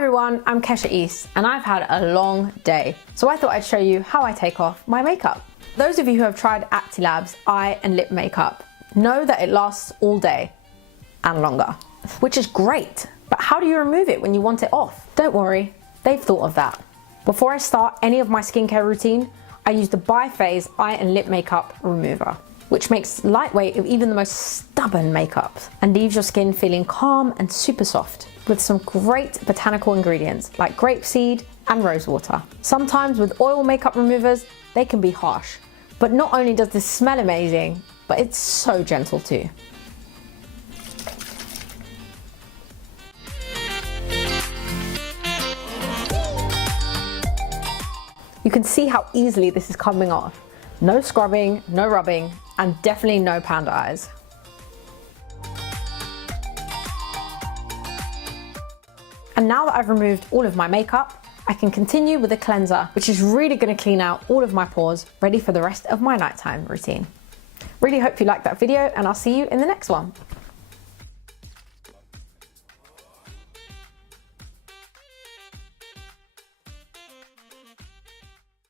everyone, I'm Keshia East and I've had a long day, so I thought I'd show you how I take off my makeup. Those of you who have tried Acti-Labs eye and lip makeup know that it lasts all day and longer, which is great, but how do you remove it when you want it off? Don't worry, they've thought of that. Before I start any of my skincare routine, I use the Bi-Phase eye and lip makeup remover, which makes lightweight of even the most stubborn makeups and leaves your skin feeling calm and super soft with some great botanical ingredients like grape seed and rose water. Sometimes with oil makeup removers, they can be harsh, but not only does this smell amazing, but it's so gentle too. You can see how easily this is coming off. No scrubbing, no rubbing, and definitely no panda eyes. And now that I've removed all of my makeup, I can continue with a cleanser, which is really going to clean out all of my pores, ready for the rest of my nighttime routine. Really hope you liked that video, and I'll see you in the next one.